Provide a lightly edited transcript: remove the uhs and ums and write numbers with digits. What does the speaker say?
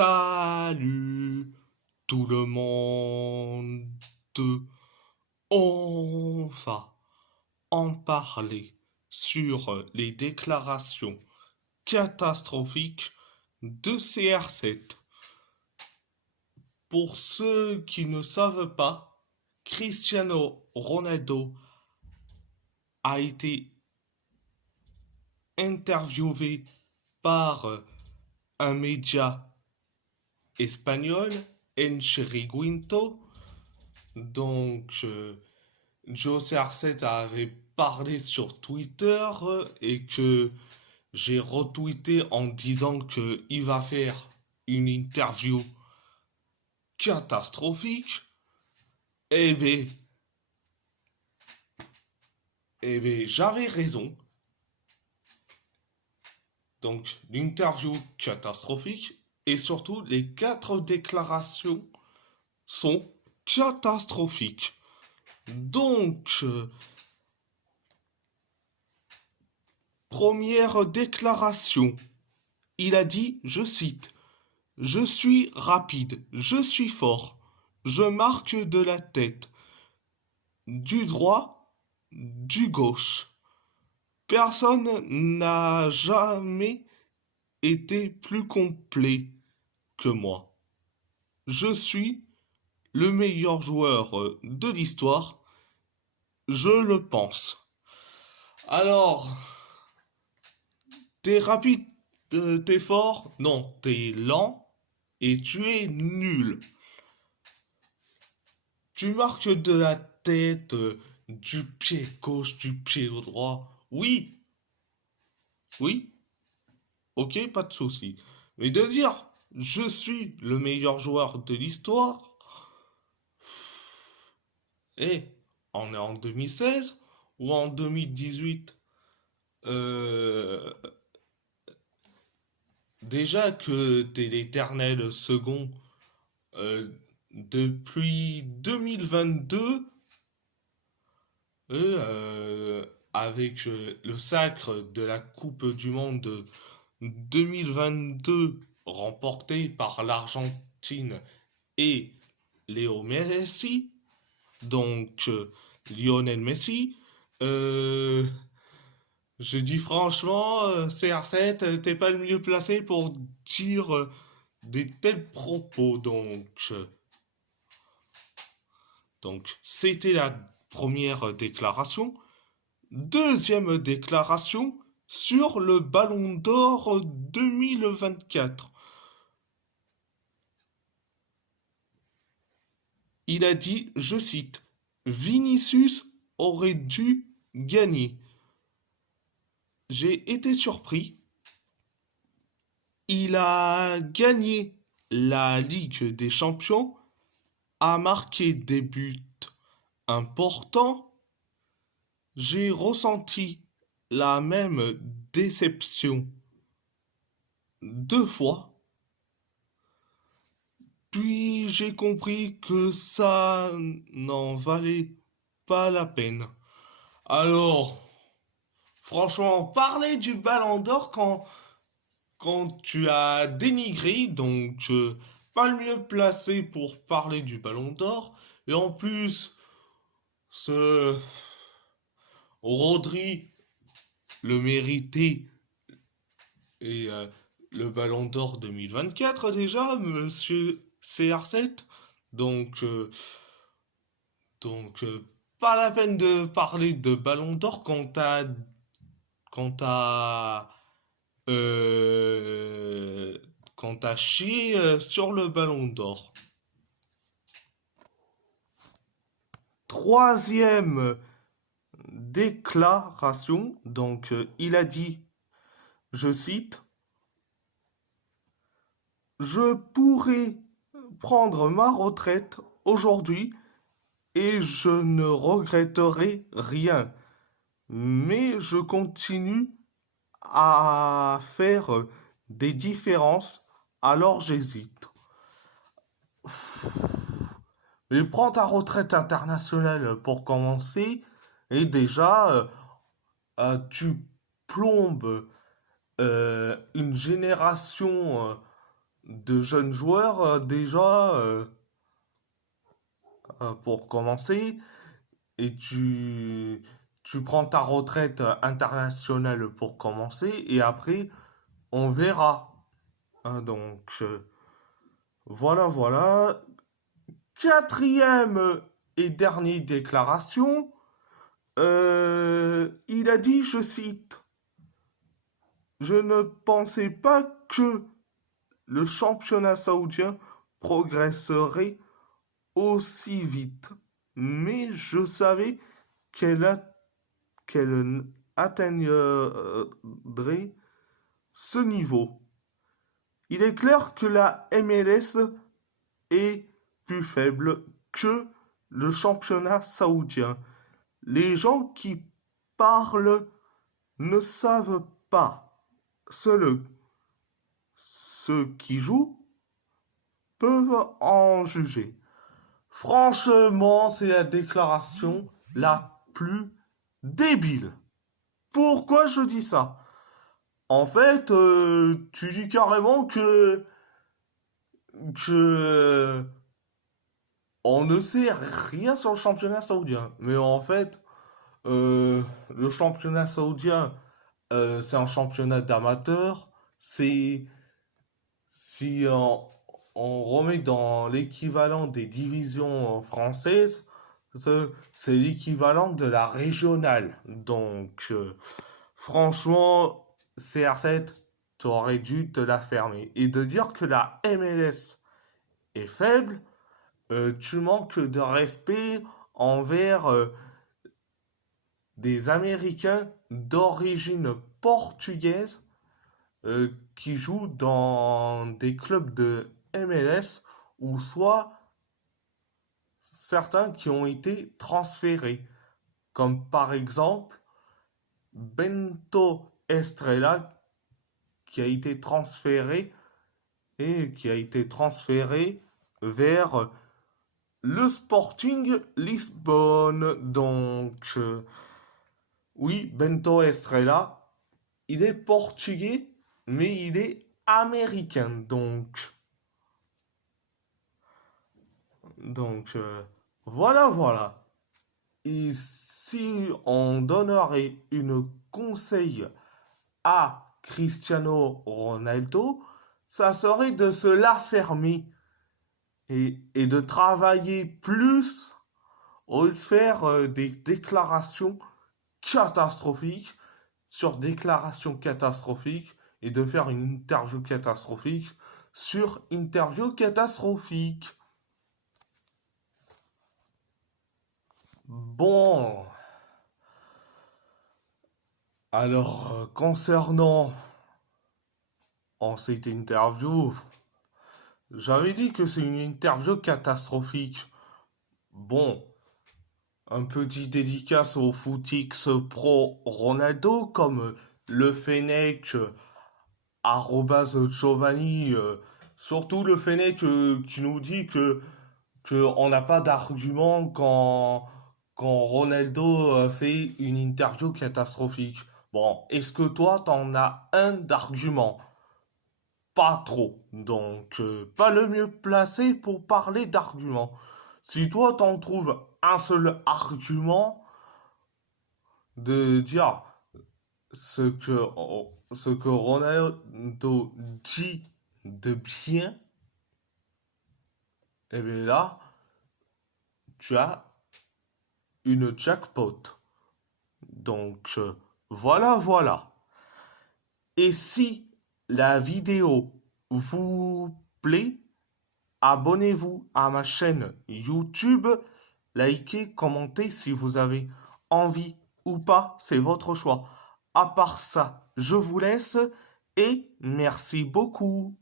Salut tout le monde. On va en parler sur les déclarations catastrophiques de CR7. Pour ceux qui ne savent pas, Cristiano Ronaldo a été interviewé par un média espagnol, En Chiriguinto. Donc, Joe CR7 avait parlé sur Twitter et que j'ai retweeté en disant qu'il va faire une interview catastrophique. Eh bien, j'avais raison. Donc, l'interview catastrophique et surtout les 4 déclarations sont catastrophiques. Donc, première déclaration. Il a dit, je cite, je suis rapide, je suis fort, je marque de la tête, du droit, du gauche. Personne n'a jamais été plus complet que moi. Je suis le meilleur joueur de l'histoire, je le pense. Alors, t'es rapide, t'es fort, non, t'es lent et tu es nul. Tu marques de la tête, du pied gauche, du pied droit. Oui, oui, ok, pas de souci. Mais de dire, je suis le meilleur joueur de l'histoire, et on est en 2016 ou en 2018. euh, Déjà que t'es l'éternel second depuis 2022, avec le sacre de la Coupe du Monde 2022 remporté par l'Argentine et Léo Messi, donc Lionel Messi, euh, je dis franchement, CR7, t'es pas le mieux placé pour dire des tels propos, donc c'était la première déclaration. Deuxième déclaration sur le Ballon d'Or 2024. Il a dit, je cite, Vinicius aurait dû gagner. J'ai été surpris. Il a gagné la Ligue des Champions, a marqué des buts importants. J'ai ressenti la même déception 2 fois. Puis j'ai compris que ça n'en valait pas la peine. Alors, franchement, parler du Ballon d'Or quand tu as dénigré, donc pas le mieux placé pour parler du Ballon d'Or. Et en plus, ce Rodri le méritait et le Ballon d'Or 2024 déjà, monsieur CR7. Donc, euh, donc, pas la peine de parler de Ballon d'Or quand t'as euh, quand t'as chié sur le Ballon d'Or. Troisième déclaration, donc il a dit, je cite, je pourrais prendre ma retraite aujourd'hui et je ne regretterai rien. Mais je continue à faire des différences, alors j'hésite. Et prends ta retraite internationale pour commencer, et déjà, tu plombes une génération de jeunes joueurs déjà pour commencer et tu prends ta retraite internationale pour commencer et après on verra. Hein, donc voilà, voilà. Quatrième et dernière déclaration, il a dit, je cite, je ne pensais pas que le championnat saoudien progresserait aussi vite, mais je savais qu'elle atteindrait ce niveau. Il est clair que la MLS est plus faible que le championnat saoudien. Les gens qui parlent ne savent pas. Seuls ceux qui jouent peuvent en juger. Franchement, c'est la déclaration la plus débile. Pourquoi je dis ça? En fait, tu dis carrément que on ne sait rien sur le championnat saoudien. Mais en fait, le championnat saoudien, c'est un championnat d'amateurs. C'est si on remet dans l'équivalent des divisions françaises, c'est l'équivalent de la régionale. Donc, franchement, CR7, tu aurais dû te la fermer. Et de dire que la MLS est faible, tu manques de respect envers des Américains d'origine portugaise qui jouent dans des clubs de MLS ou soit certains qui ont été transférés, comme par exemple Bento Estrella qui a été transféré vers le Sporting Lisbonne. Donc, oui, Bento Estrella, il est portugais, mais il est américain. Donc, voilà, voilà. Et si on donnerait une conseil à Cristiano Ronaldo, ça serait de se la fermer et de travailler plus au lieu de faire des déclarations catastrophiques sur déclarations catastrophiques et de faire une interview catastrophique sur interview catastrophique. Bon, alors concernant en cette interview, j'avais dit que c'est une interview catastrophique. Bon, un petit dédicace au Footix Pro Ronaldo, comme le Fennec, arrobas Giovanni, surtout le Fennec qui nous dit que on n'a pas d'argument quand Ronaldo fait une interview catastrophique. Bon, est-ce que toi t'en as un d'argument? Pas trop. Donc, pas le mieux placé pour parler d'arguments. Si toi t'en trouves un seul argument de dire ce que Ronaldo dit de bien, et bien là, tu as une jackpot. Donc, voilà, voilà. Et si la vidéo vous plaît, abonnez-vous à ma chaîne YouTube, likez, commentez si vous avez envie ou pas, c'est votre choix. À part ça, je vous laisse et merci beaucoup.